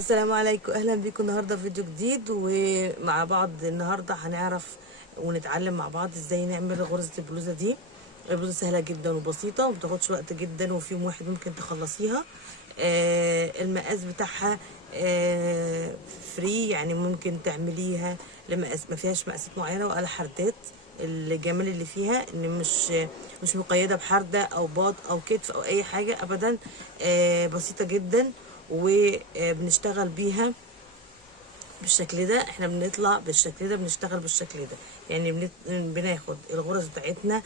السلام عليكم، اهلا بيكم النهارده في فيديو جديد. ومع بعض النهارده هنعرف ونتعلم مع بعض ازاي نعمل غرزه البلوزه دي. البلوزه سهله جدا وبسيطه ومبتاخدش وقت جدا، وفي يوم واحد ممكن تخلصيها. المقاس بتاعها فري، يعني ممكن تعمليها لمقاس، ما فيهاش مقاسات معينه ولا حردات. الجمال اللي فيها ان مش مقيده بحرده او باط او كتف او اي حاجه ابدا. بسيطه جدا وبنشتغل بيها بالشكل ده. احنا بنطلع بالشكل ده، بنشتغل بالشكل ده. يعني بناخد الغرز بتاعتنا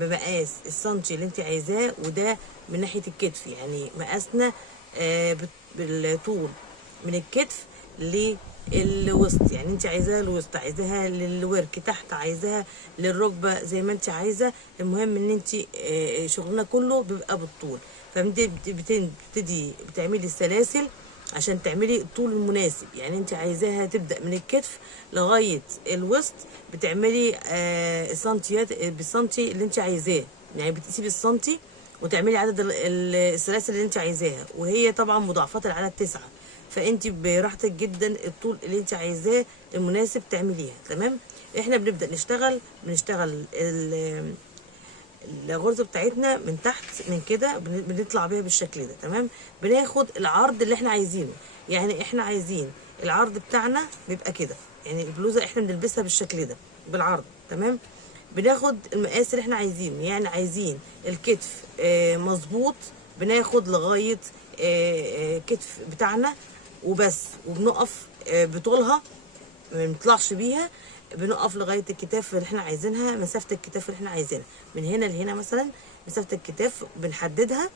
بمقاس السنتي اللي انت عايزاه، وده من ناحيه الكتف. يعني مقاسنا بالطول من الكتف للوسط. يعني انت عايزاها الوسط، عايزاها للورك تحت، عايزاها للركبه، زي ما انت عايزه. المهم ان انت شغلنا كله بيبقى بالطول. فبتبتدي بتعملي السلاسل عشان تعملي الطول المناسب. يعني انت عايزاها تبدا من الكتف لغايه الوسط، بتعملي السنتيات بالسنتي اللي انت عايزاه. يعني بتقيسي بالسنتي وتعملي عدد السلاسل اللي انت عايزاها، وهي طبعا مضاعفات العدد 9. فانت براحتك جدا الطول اللي انت عايزاه المناسب تعمليها. تمام. احنا بنشتغل الغرزه بتاعتنا من تحت من كده، بنطلع بيها بالشكل ده. تمام. بناخد العرض اللي احنا عايزينه. يعني احنا عايزين العرض بتاعنا بيبقى كده. يعني البلوزه احنا بنلبسها بالشكل ده بالعرض. تمام. بناخد المقاس اللي احنا عايزينه. يعني عايزين الكتف مظبوط، بناخد لغايه كتف بتاعنا وبس، وبنقف بطولها، ما بنطلعش بيها. بنقف لغايه الكتاف اللي احنا عايزينها، مسافه الكتاف اللي احنا عايزينها من هنا لهنا مثلا. مسافه الكتاف بنحددها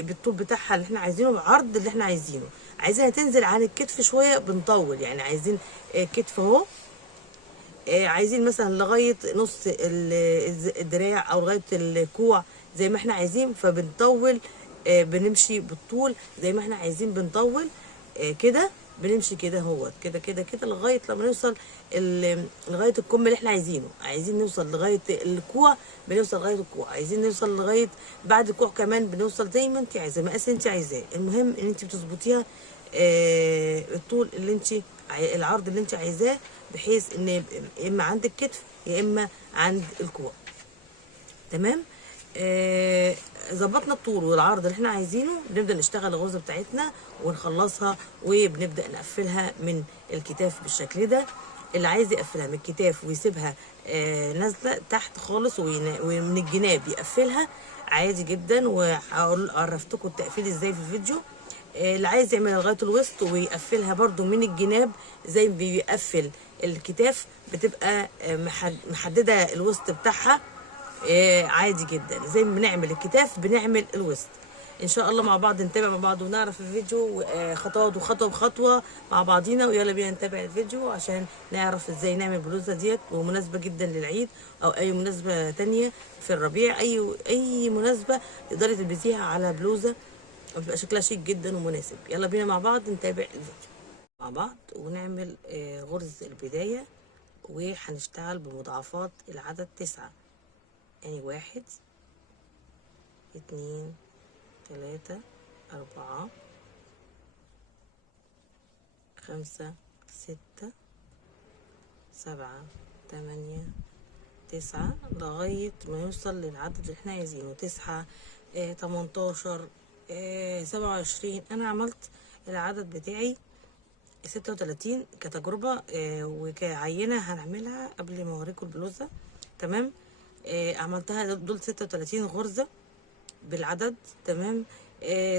بالطول بتاعها اللي احنا عايزينه، بالعرض اللي احنا عايزينه. عايزينها تنزل عن الكتف شويه بنطول. يعني عايزين كتف اهو، عايزين مثلا لغايه نص الدراع او لغايه الكوع زي ما احنا عايزين، فبنطول. بنمشي بالطول زي ما احنا عايزين، بنطول كده. بنمشي كده اهوت، كده كده كده لغايه لما نوصل لغايه الكم اللي احنا عايزينه. عايزين نوصل لغايه الكوع، بنوصل لغايه الكوع. عايزين نوصل لغايه بعد الكوع كمان، بنوصل زي ما انت عايزه، المقاس اللي انت عايزاه. المهم ان انت بتظبطيها الطول اللي انت العرض اللي انت عايزاه، بحيث ان يا اما عند الكتف يا اما عند الكوع. تمام. ظبطنا الطول والعرض اللي احنا عايزينه، بنبدا نشتغل الغرزه بتاعتنا ونخلصها، وبنبدا نقفلها من الكتاف بالشكل ده. اللي عايز يقفلها من الكتاف ويسيبها نازله تحت خالص، ومن الجناب يقفلها عادي جدا. وعرفتكم التقفيل ازاي في الفيديو. اللي عايز يعملها لغايه الوسط ويقفلها برده من الجناب زي ما بيقفل الكتاف، بتبقى محدده الوسط بتاعها. عادي جدا زي ما بنعمل الكتاف بنعمل الوسط. ان شاء الله مع بعض نتابع مع بعض ونعرف الفيديو خطوات وخطوه بخطوه مع بعضينا. ويلا بينا نتابع الفيديو عشان نعرف ازاي نعمل البلوزه ديت، ومناسبه جدا للعيد او اي مناسبه تانية في الربيع. اي مناسبه تقدري تلبسيها على بلوزه بيبقى شكلها شيك جدا ومناسب. يلا بينا مع بعض نتابع الفيديو مع بعض ونعمل غرزة البداية. وهنشتغل بمضاعفات العدد 9. يعني 1 2 3 4 5 6 7 8 9 لغاية ما يوصل للعدد اللي احنا عايزينه. 9 18 27. انا عملت العدد بتاعي 36 كتجربة وكعينة هنعملها قبل ما اوريكم البلوزة. تمام. عملتها دول 36 غرزة بالعدد. تمام.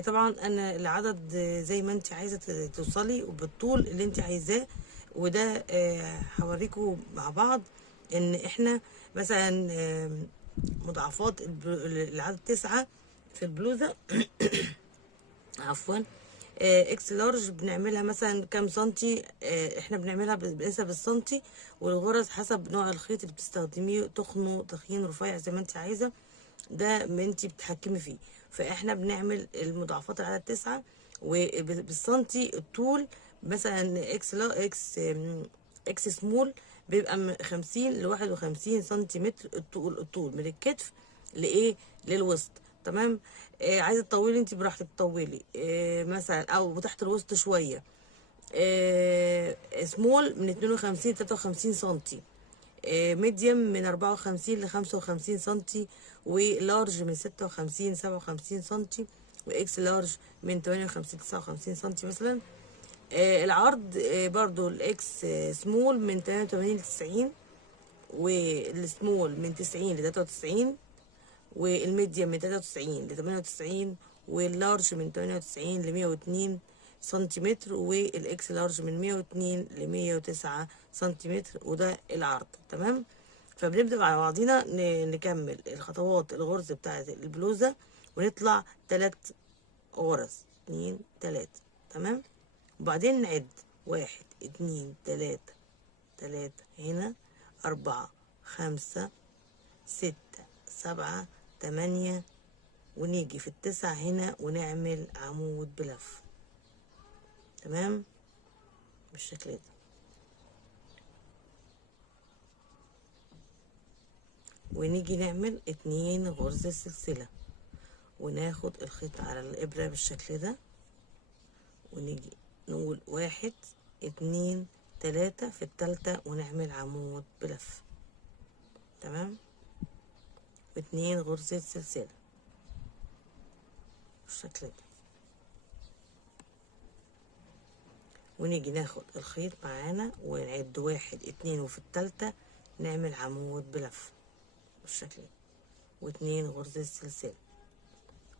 طبعا انا العدد زي ما انت عايزة توصلي وبالطول اللي انت عايزاه. وده هوريكم مع بعض ان احنا مثلا مضاعفات العدد 9 في البلوزة عفوا. اكس لارج بنعملها مثلا كام سنتي. احنا بنعملها بنقيسها بالسنتي، والغرز حسب نوع الخيط اللي بتستخدميه، تخنه تخين رفيع زي ما انت عايزه، ده ما انت بتتحكمي فيه. فاحنا بنعمل المضاعفات العدد 9 وبالسنتي. الطول مثلا اكس سمول بيبقى من 50 ل 51 سنتيمتر. الطول من الكتف لايه للوسط. تمام. عايزه تطولي انت براحتك تطولي، مثلا او تحت الوسط شويه. سمول من 52 ل 53 سنتي، ميديوم من 54 ل 55 سنتي، ولارج من 56 ل 57 سنتي، واكس لارج من 58 ل 59 سنتي مثلا. العرض برضو الاكس سمول من 88 ل 90، والسمول من 90 ل 93، والميديم من 93 ل 98، واللارج من 98 ل 102 سنتيمتر، والاكس لارج من 102 ل 109 سنتيمتر، وده العرض. تمام. فبنبدأ مع بعضينا نكمل الخطوات الغرز بتاعت البلوزة، ونطلع 3 غرز، 2 3. تمام. وبعدين نعد 1 2 3 3 هنا، 4 5 6 7 8، ونيجي في ال9 هنا ونعمل عمود بلف. تمام بالشكل ده. ونيجي نعمل 2 غرزة سلسلة، وناخد الخيط على الإبرة بالشكل ده، ونيجي نقول 1 2 3 في التالتة ونعمل عمود بلف. تمام. و2 غرزة سلسلة بالشكل ده، ونيجي ناخد الخيط معانا ونعد 1 2 وفي التالتة نعمل عمود بلف بالشكل ده، و2 غرزة سلسلة،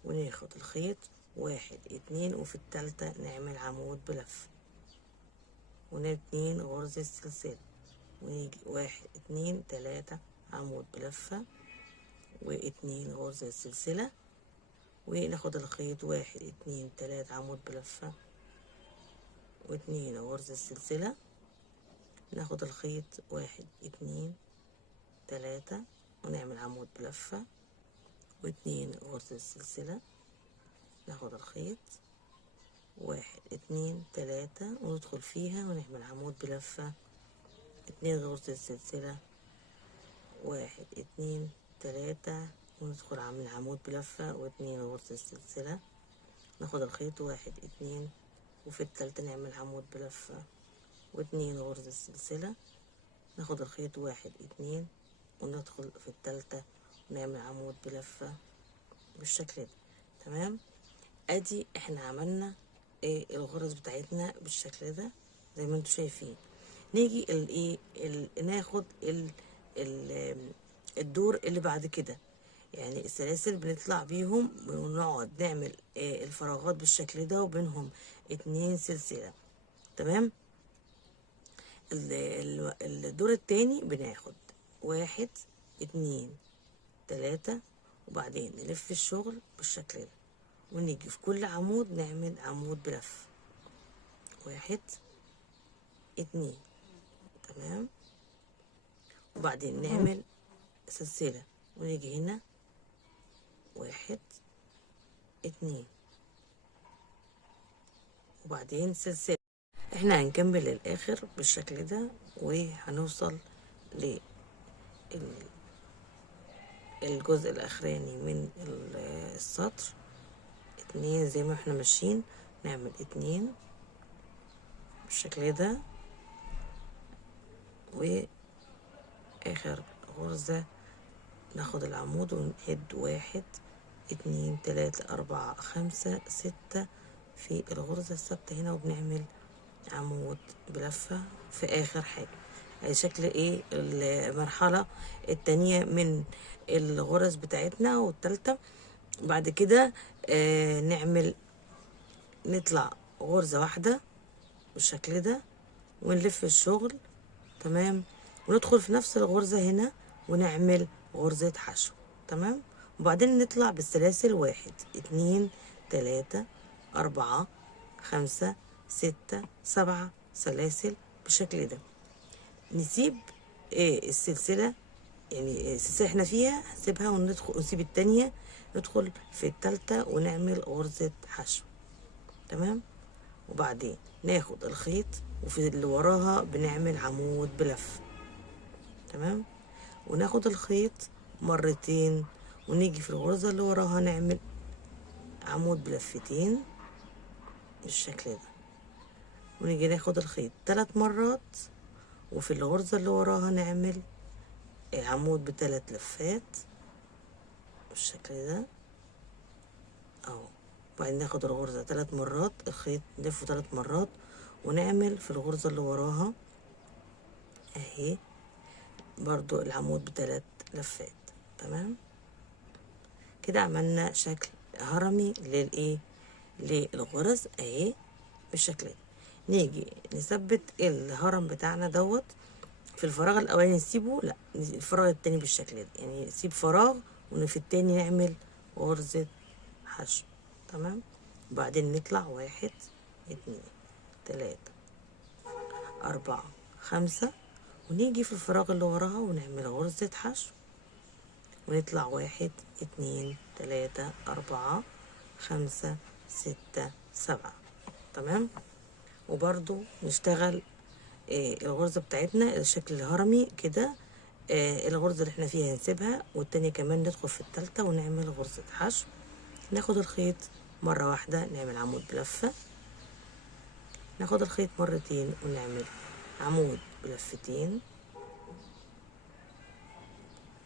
وناخد الخيط 1 2 وفي التالتة نعمل عمود بلف، و2 غرزة سلسلة، ونيجي 1 2 3 عمود بلفة، و2 غرزة سلسلة، وناخد الخيط 1 2 3 عمود بلفة، و2 غرزة سلسلة، ناخد الخيط 1 2 3 ونعمل عمود بلفة، و2 غرزة سلسلة، ناخد الخيط 1 2 3 وندخل فيها ونعمل عمود بلفة، 2 غرزة سلسلة، 1 2 3 وندخل عامل عمود بلفة، و2 غرزة سلسلة، ناخد الخيط 1 2 وفي التالتة نعمل عمود بلفة، و2 غرزة سلسلة، ناخد الخيط 1 2 وندخل في التالتة ونعمل عمود بلفة بالشكل ده. تمام. ادي احنا عملنا الغرز بتاعتنا بالشكل ده زي ما انتم شايفين. نيجي ناخد الدور اللي بعد كده، يعني السلاسل بنطلع بيهم ونقعد نعمل الفراغات بالشكل ده وبينهم 2 سلسلة. تمام. الدور التاني بناخد 1 2 3 وبعدين نلف الشغل بالشكل ده، ونيجي في كل عمود نعمل عمود بلف، 1 2. تمام. وبعدين نعمل سلسلة، ونيجي هنا 1 2 وبعدين سلسلة. احنا هنكمل للآخر بالشكل ده، وهنوصل للجزء الأخراني من السطر. 2 زي ما احنا ماشيين نعمل 2 بالشكل ده، وآخر غرزة ناخد العمود ونعد 1 2 3 4 5 6 في الغرزة الثابتة هنا، وبنعمل عمود بلفة في آخر حاجة. ادي شكل المرحلة التانية من الغرز بتاعتنا والتالتة. بعد كده نطلع غرزة واحدة بالشكل ده ونلف الشغل. تمام. وندخل في نفس الغرزة هنا ونعمل غرزة حشو. تمام. وبعدين نطلع بالسلاسل 1 2 3 4 5 6 7 سلاسل بالشكل ده. نسيب السلسلة، يعني السلسلة احنا فيها نسيبها وندخل ونسيب التانية، ندخل في التالتة ونعمل غرزة حشو. تمام. وبعدين ناخد الخيط وفي اللي وراها بنعمل عمود بلف. تمام. وناخد الخيط مرتين ونيجي في الغرزة اللي وراها نعمل عمود بلفتين بالشكل ده، ونيجي ناخد الخيط 3 مرات، وفي الغرزة اللي وراها نعمل عمود ب3 لفات بالشكل ده اهو. وبعدين ناخد الغرزة 3 مرات، الخيط نلفه 3 مرات، ونعمل في الغرزة اللي وراها اهي برضو العمود ب3 لفات. تمام كده عملنا شكل هرمي للايه، للغرز اهي بالشكل ده. نيجي نثبت الهرم بتاعنا دوت في الفراغ الاولاني نسيبه، لا الفراغ التاني بالشكل ده، يعني نسيب فراغ وفي التاني نعمل غرزة حشو. تمام وبعدين نطلع 1 2 3 4 5، ونيجي في الفراغ اللي وراها ونعمل غرزة حشو، ونطلع 1 2 3 4 5 6 7. تمام وبرضو نشتغل الغرزة بتاعتنا الشكل الهرمي كده. الغرزة اللي احنا فيها نسيبها، والتانية كمان ندخل في التالتة ونعمل غرزة حشو. ناخد الخيط مرة واحدة نعمل عمود بلفة، ناخد الخيط مرتين ونعمل عمود بلفتين،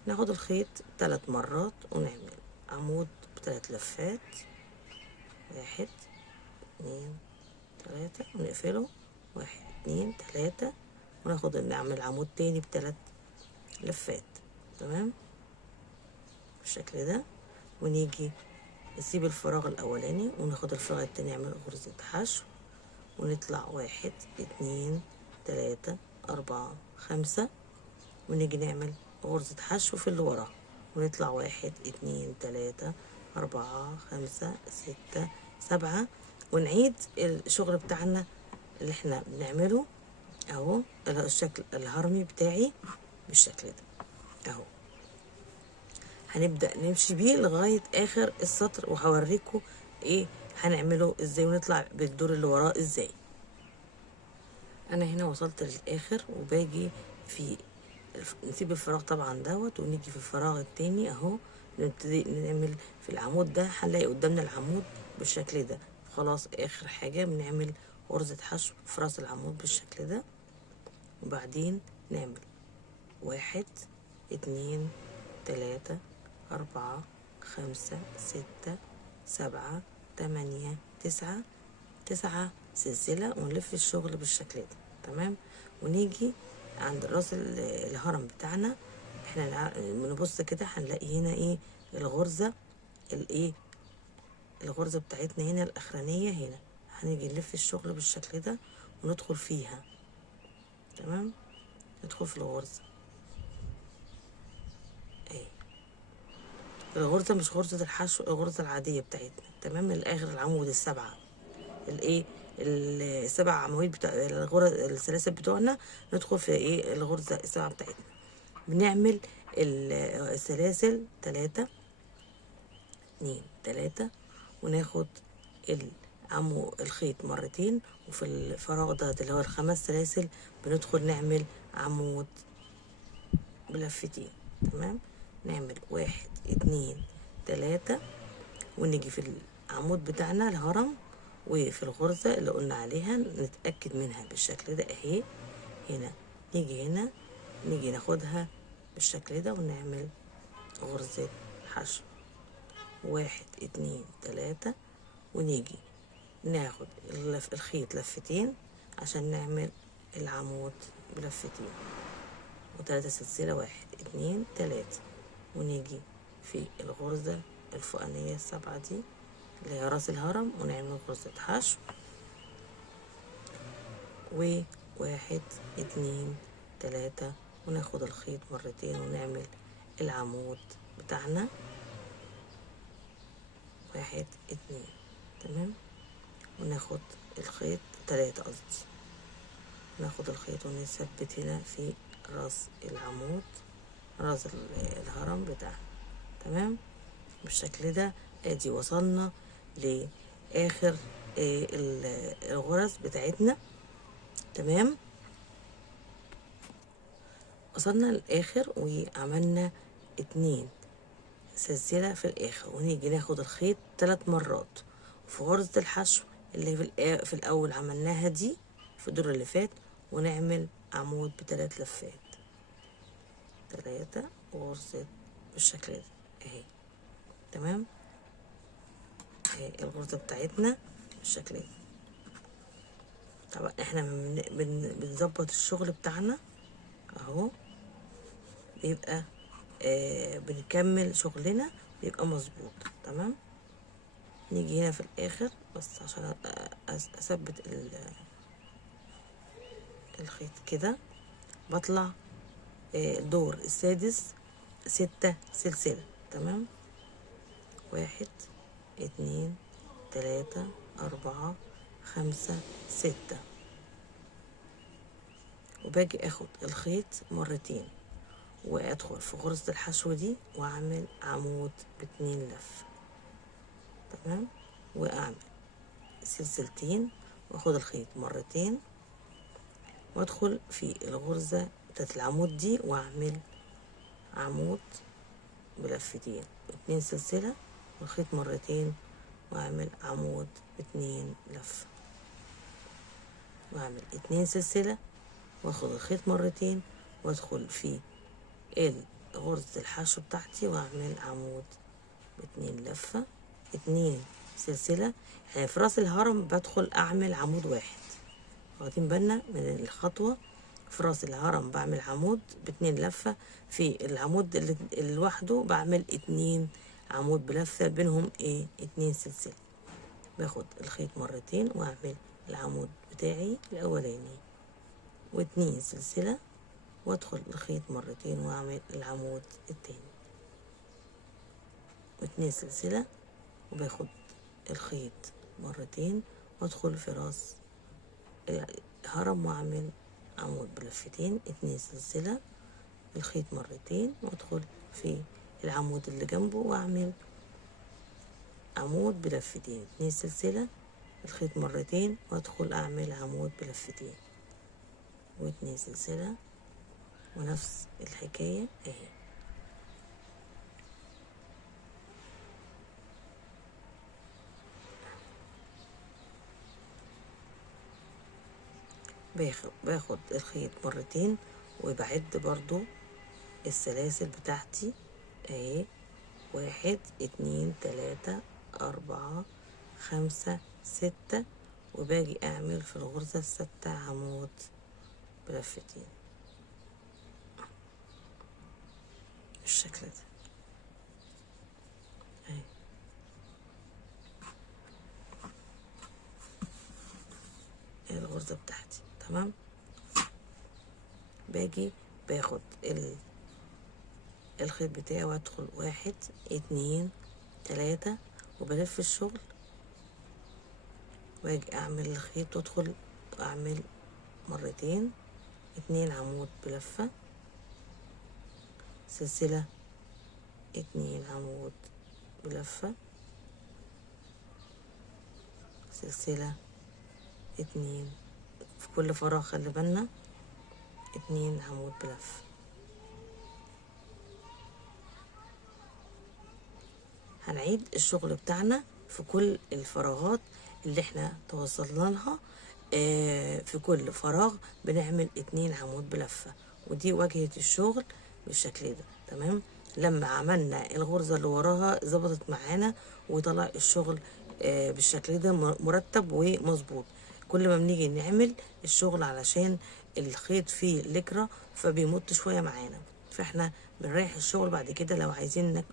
ناخد الخيط 3 مرات ونعمل عمود ب3 لفات 1 2 3 ونقفله 1 2 3، وناخد نعمل عمود تاني ب3 لفات. تمام بالشكل ده، ونيجي نسيب الفراغ الاولاني وناخد الفراغ التاني نعمل غرزة حشو، ونطلع 1 2 3 4 5، ونيجي نعمل غرزة حشو في اللي وراه، ونطلع 1 2 3 4 5 6 7، ونعيد الشغل بتاعنا اللي احنا بنعمله اهو. الشكل الهرمي بتاعي بالشكل ده اهو، هنبدأ نمشي بيه لغاية اخر السطر، وهوريكم ايه هنعمله ازاي ونطلع بالدور اللي وراه ازاي. انا هنا وصلت للاخر، وباجي في نسيب الفراغ طبعا دوت، ونيجي في الفراغ التاني اهو، نبتدي نعمل في العمود ده، هنلاقي قدامنا العمود بالشكل ده. خلاص اخر حاجة بنعمل غرزة حشو في راس العمود بالشكل ده، وبعدين نعمل 1 2 3 4 5 6 7 8 9 9 سلسلة، ونلف الشغل بالشكل ده. تمام ونيجي عند راس الهرم بتاعنا، احنا بنبص كده هنلاقي هنا ايه الغرزة الايه، الغرزة بتاعتنا هنا الاخرانية هنا، هنيجي نلف الشغل بالشكل ده وندخل فيها. تمام ندخل في الغرزة اهي، الغرزة مش غرزة الحشو، الغرزة العادية بتاعتنا. تمام الاخر العمود السبعة الايه السبع عواميد بتاع الغرز السلاسل بتوعنا، ندخل في ايه الغرزة السبعة بتاعتنا. بنعمل السلاسل 3 2 3، وناخد الخيط مرتين، وفي الفراغ ده اللي هو ال5 سلاسل بندخل نعمل عمود بلفتين. تمام نعمل 1 2 3، ونيجي في العمود بتاعنا الهرم، وفي الغرزة اللي قلنا عليها نتأكد منها بالشكل ده اهي. هنا نيجي ناخدها بالشكل ده ونعمل غرزة حشو 1 2 3، ونيجي ناخد الخيط لفتين عشان نعمل العمود بلفتين، و3 سلسلة 1 2 3، ونيجي في الغرزة الفوقانية السبعة دي اللي هي راس الهرم، ونعمل غرزة حشو و1 2 3، وناخد الخيط مرتين ونعمل العمود بتاعنا 1 2. تمام وناخد الخيط 3 قصدي، ناخد الخيط ونثبت هنا في راس العمود، راس الهرم بتاعنا. تمام بالشكل ده ادي وصلنا لاخر الغرز بتاعتنا. تمام وصلنا للاخر وعملنا 2 سلسلة في الآخر، ونيجي ناخد الخيط 3 مرات في غرزة الحشو اللي في الأول عملناها دي في الدور اللي فات، ونعمل عمود ب3 لفات، 3 غرزة بالشكل ده اهي. تمام، اهي الغرزة بتاعتنا بالشكل ده. طبعا احنا بنظبط الشغل بتاعنا اهو، بيبقى بنكمل شغلنا بيبقى مظبوط. تمام، نيجي هنا في الاخر بس عشان اثبت الخيط كده، بطلع الدور السادس 6 سلسلة. تمام، 1 2 3 4 5 6، وباجي اخد الخيط مرتين وادخل في غرزة الحشو دي واعمل عمود ب2 لفة. تمام، واعمل سلسلتين واخد الخيط مرتين وادخل في الغرزة بتاعت العمود دي واعمل عمود بلفتين، 2 سلسلة والخيط مرتين واعمل عمود ب2 لفة، واعمل 2 سلسلة واخد الخيط مرتين وادخل في غرزة الحشو بتاعتي واعمل عمود ب2 لفة، 2 سلسلة. يعني في راس الهرم بدخل اعمل عمود واحد، واخدين بالنا من الخطوة. في راس الهرم بعمل عمود ب2 لفة، في العمود اللي لوحده بعمل 2 عمود بلفة بينهم 2 سلسلة. باخد الخيط مرتين واعمل العمود بتاعي الاولاني و2 سلسلة وادخل الخيط مرتين واعمل العمود التاني و2 سلسلة، وباخد الخيط مرتين وادخل في راس الهرم واعمل عمود بلفتين، 2 سلسلة، الخيط مرتين وادخل في العمود اللي جنبه واعمل عمود بلفتين، 2 سلسلة، الخيط مرتين وادخل اعمل عمود بلفتين و2 سلسلة، ونفس الحكاية اهي. باخد الخيط مرتين وبعد برضو السلاسل بتاعتي اهي، 1 2 3 4 5 6، وباجي اعمل في الغرزة 6 عمود بلفتين بالشكل ده اهي. الغرزة بتاعتي تمام، باجي باخد الخيط بتاعي وادخل 1 2 3 وبلف الشغل واجي اعمل الخيط وادخل اعمل مرتين 2 عمود بلفة، سلسلة، 2 عمود بلفة، سلسلة، 2 في كل فراغ خلي بالنا 2 عمود بلفة. هنعيد الشغل بتاعنا في كل الفراغات اللي احنا توصلنا لها. في كل فراغ بنعمل 2 عمود بلفة، ودي واجهة الشغل بالشكل ده. تمام، لما عملنا الغرزة اللي وراها ظبطت معانا وطلع الشغل بالشكل ده مرتب ومظبوط. كل ما بنيجي نعمل الشغل علشان الخيط فيه لكرة فبيمط شوية معانا، فاحنا بنريح الشغل بعد كده لو عايزين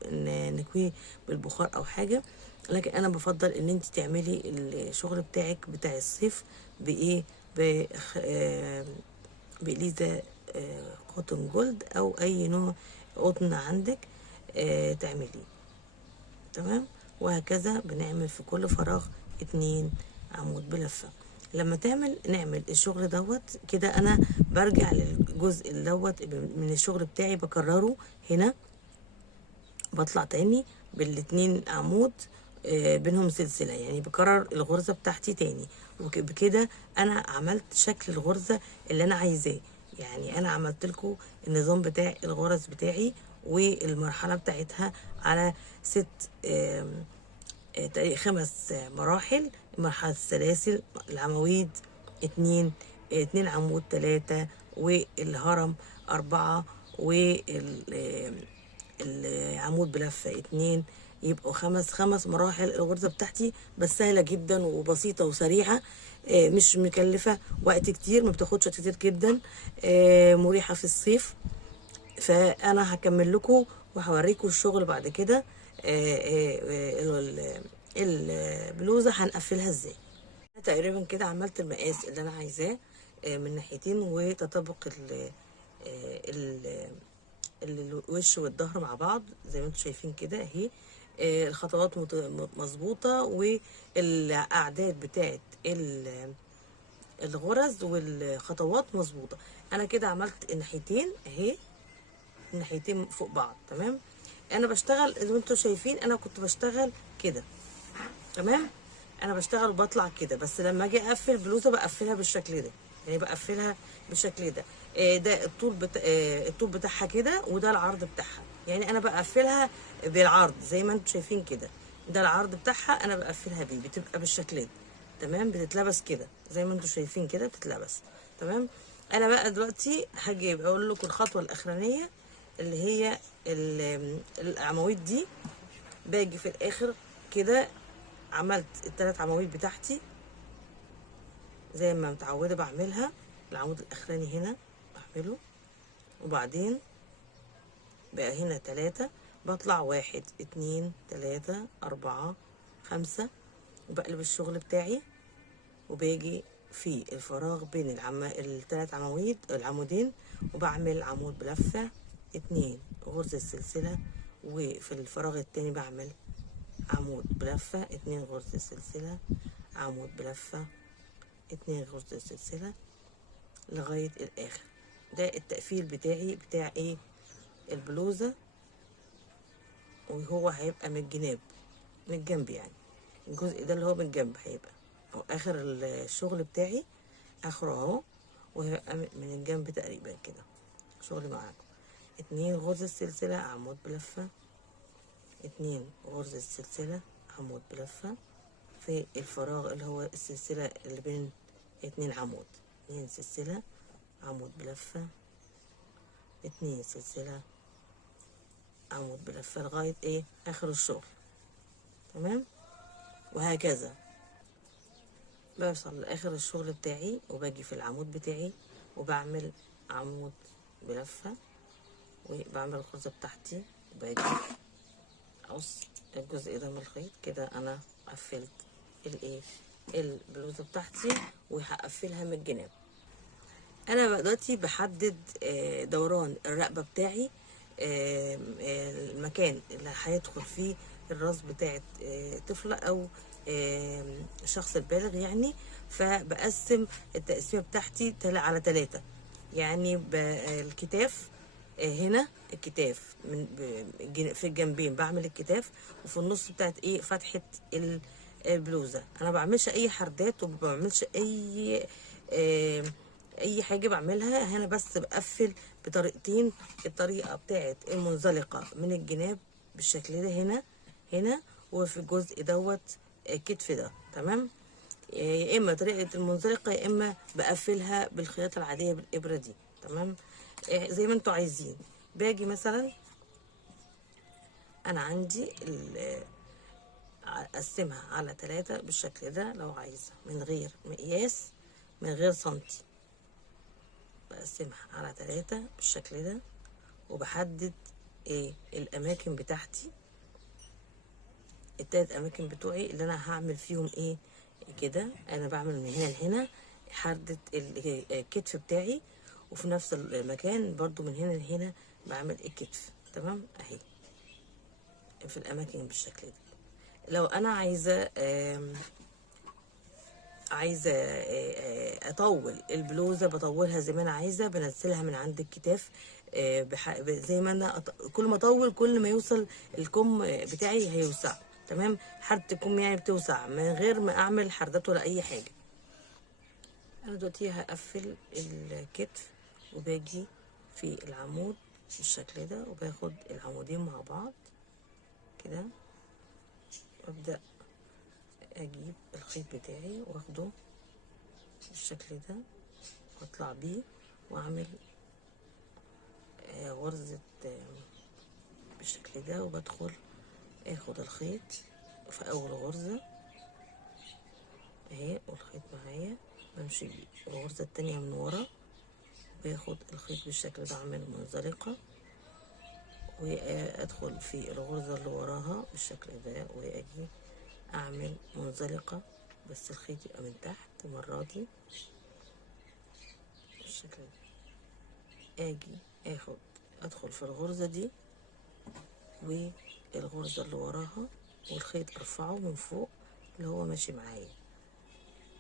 نكويه بالبخار او حاجة. لكن انا بفضل ان انت تعملي الشغل بتاعك بتاع الصيف بايه، بإليزا قطن جولد او اي نوع قطن عندك تعمليه. تمام، وهكذا بنعمل في كل فراغ 2 عمود بلفة. لما نعمل الشغل دوت كده، انا برجع للجزء دوت من الشغل بتاعي بكرره هنا، بطلع تاني بال2 عمود بينهم سلسلة، يعني بكرر الغرزة بتاعتي تاني، وبكده انا عملت شكل الغرزة اللي انا عايزاه. يعني انا عملت لكم النظام بتاع الغرز بتاعي والمرحله بتاعتها على 5 مراحل. مرحله السلاسل، العواميد 2، 2 عمود 3، والهرم 4، والعمود بلفه 2. يبقوا 5 مراحل. الغرزه بتاعتي بس سهله جدا وبسيطه وسريعه، مش مكلفه وقت كتير، ما بتاخدش وقت كتير جدا، مريحه في الصيف. فانا هكمل لكم وهوريكم الشغل بعد كده. البلوزه هنقفلها ازاي. أنا تقريبا كده عملت المقاس اللي انا عايزاه من ناحيتين، وتطابق الوش والظهر مع بعض زي ما انتم شايفين كده اهي. الخطوات مظبوطه، والاعداد بتاعت الغرز والخطوات مظبوطه. انا كده عملت الناحيتين اهي، الناحيتين فوق بعض تمام. انا بشتغل زي ما انتم شايفين، انا كنت بشتغل كده تمام. انا بشتغل وبطلع كده، بس لما اجي اقفل بلوزه بقفلها بالشكل ده، يعني بقفلها بالشكل ده. ده الطول بتاعها كده، وده العرض بتاعها. يعني انا بقفلها بالعرض زي ما انتم شايفين كده، ده العرض بتاعها انا بقفلها بيه، بتبقى بالشكل ده تمام. بتتلبس كده زي ما انتم شايفين كده بتتلبس تمام. انا بقى دلوقتي هاجي اقول لكم الخطوه الاخرانيه اللي هي العواميد دي. باجي في الاخر كده، عملت ال3 عواميد بتاعتي زي ما متعوده بعملها. العمود الاخراني هنا بعمله، وبعدين بقى هنا 3، بطلع 1 2 3 4 5، وبقلب الشغل بتاعي، وباجي في الفراغ بين ال3 عواميد العمودين، وبعمل عمود بلفه 2 غرزة سلسلة، وفي الفراغ التاني بعمل عمود بلفة 2 غرزة سلسلة، عمود بلفة 2 غرزة سلسلة لغاية الآخر. ده التقفيل بتاعي بتاع ايه البلوزة، وهو هيبقى من الجناب، من الجنب يعني. الجزء ده اللي هو من الجنب هيبقى أو آخر الشغل بتاعي، آخره اهو، وهيبقى من الجنب تقريبا كده شغلي معاكم. 2 غرزة سلسلة، عمود بلفة 2 غرزة سلسلة، عمود بلفة في الفراغ اللي هو السلسلة اللي بين 2 عمود، 2 سلسلة، عمود بلفة 2 سلسلة، عمود بلفة لغاية ايه اخر الشغل تمام. وهكذا بوصل لاخر الشغل بتاعي، وباجي في العمود بتاعي وبعمل عمود بلفة، وبعمل الغرزة بتاعتي، وباجي اقص الجزء ده من الخيط كده. انا قفلت الايه البلوزة بتاعتي، وهقفلها من الجناب. انا بقى دلوقتي بحدد دوران الرقبه بتاعي، المكان اللي هيدخل فيه الراس بتاعت طفله او شخص البالغ يعني. فبقسم التقسيمه بتاعتي على 3. يعني الكتاف هنا، الكتاف في الجنبين بعمل الكتاف، وفي النص بتاعت ايه فتحه البلوزه. انا ما بعملش اي حردات، وما بعملش اي حاجه بعملها هنا، بس بقفل بطريقتين. الطريقه بتاعت المنزلقه من الجناب بالشكل ده هنا وفي الجزء دوت الكتف ده تمام. يا اما طريقه المنزلقه، يا اما بقفلها بالخياطه العاديه بالابره دي تمام. زي ما انتوا عايزين. باجي مثلا انا عندي اقسمها على 3 بالشكل ده لو عايزه، من غير مقياس، من غير سنتي. بقسمها على 3 بالشكل ده، وبحدد ايه الاماكن بتاعتي، ال3 اماكن بتوعي اللي انا هعمل فيهم ايه كده. انا بعمل من هنا لهنا حدد الكتف بتاعي، وفي نفس المكان برضو من هنا لهنا بعمل الكتف تمام اهي في الاماكن بالشكل ده. لو انا عايزه اطول البلوزه بطولها زي ما انا عايزه، بنزلها من عند الكتاف زي ما انا كل ما اطول كل ما يوصل الكم بتاعي هيوسع تمام. حرده الكم يعني بتوسع من غير ما اعمل حردات ولا اي حاجه. انا دلوقتي هقفل الكتف، وباجي في العمود بالشكل ده، وباخد العمودين مع بعض كده، وابدأ اجيب الخيط بتاعي واخده بالشكل ده، واطلع بيه واعمل غرزة بالشكل ده، وبدخل اخد الخيط في اول غرزة اهي، والخيط معايا بمشي بيه الغرزة التانية من ورا، باخد الخيط بالشكل ده، اعمل منزلقة وادخل في الغرزة اللي وراها بالشكل ده، واجي اعمل منزلقة، بس الخيط يبقى من تحت المرة دي بالشكل ده. اجي ادخل في الغرزة دي والغرزة اللي وراها، والخيط ارفعه من فوق اللي هو ماشي معايا،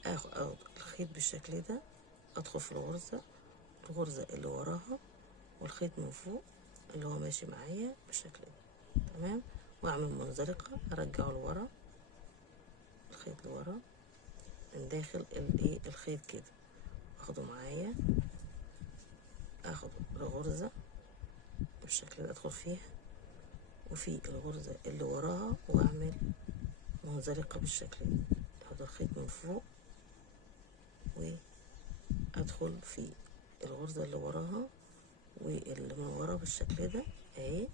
اخد الخيط بالشكل ده، ادخل في الغرزة اللي وراها والخيط من فوق اللي هو ماشي معايا بالشكل ده، تمام. واعمل منزلقة، ارجعه لورا، الخيط لورا من داخل الخيط كده، اخده معايا، اخد الغرزة بالشكل ده، ادخل فيها وفي الغرزة اللي وراها واعمل منزلقة بالشكل ده، اخد الخيط من فوق وادخل في الغرزة اللي وراها واللي من ورا بالشكل ده اهي،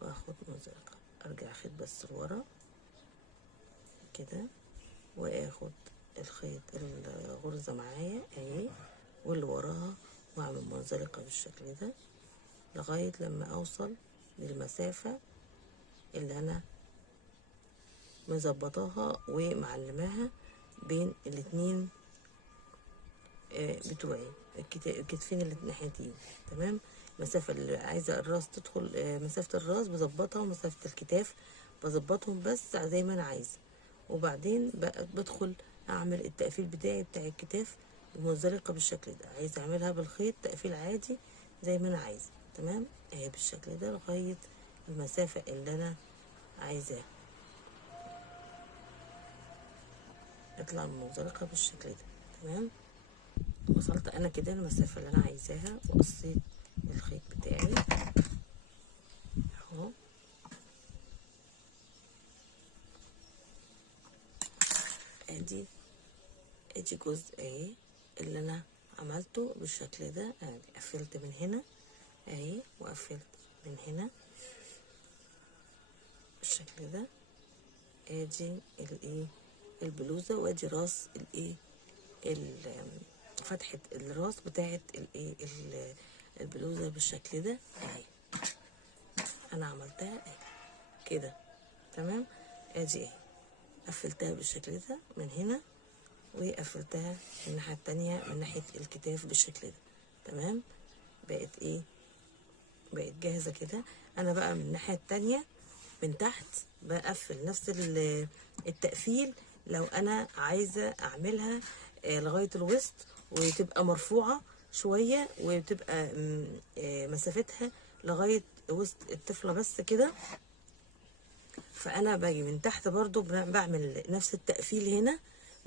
واخد منزلقة، ارجع خيط بس لورا كده، واخد الخيط الغرزة معايا اهي واللي وراها، واعمل منزلقة بالشكل ده لغاية لما اوصل للمسافة اللي انا مظبطاها ومعلماها بين الاتنين بتوعي الكتفين اللي ناحيتين، تمام. المسافة اللي عايزة الراس تدخل، مسافة الراس بظبطها، ومسافة الكتاف بظبطهم بس زي ما انا عايزة، وبعدين بدخل اعمل التقفيل بتاعي بتاع الكتاف بمنزلقة بالشكل ده، عايزة اعملها بالخيط تقفيل عادي زي ما انا عايزة، تمام. اهي بالشكل ده لغاية المسافة اللي انا عايزاها، اطلع المنزلقة بالشكل ده، تمام. وصلت انا كده المسافة اللي انا عايزاها، وقصيت الخيط بتاعي اهو، ادي جزء اهي اللي انا عملته بالشكل ده، ادي قفلت من هنا اهي، وقفلت من هنا بالشكل ده، ادي البلوزة، وادي راس فتحة الراس بتاعت البلوزة بالشكل ده اهي، انا عملتها اهي كده، تمام. ادي اهي قفلتها بالشكل ده من هنا، وقفلتها من الناحية التانية من ناحية الكتاف بالشكل ده، تمام. بقت بقت جاهزة كده. انا بقى من الناحية التانية من تحت بقفل نفس التقفيل، لو انا عايزة اعملها لغاية الوسط وتبقى مرفوعة شوية، وتبقى مسافتها لغاية وسط الطفلة بس كده، فانا باجي من تحت برضو بعمل نفس التقفيل هنا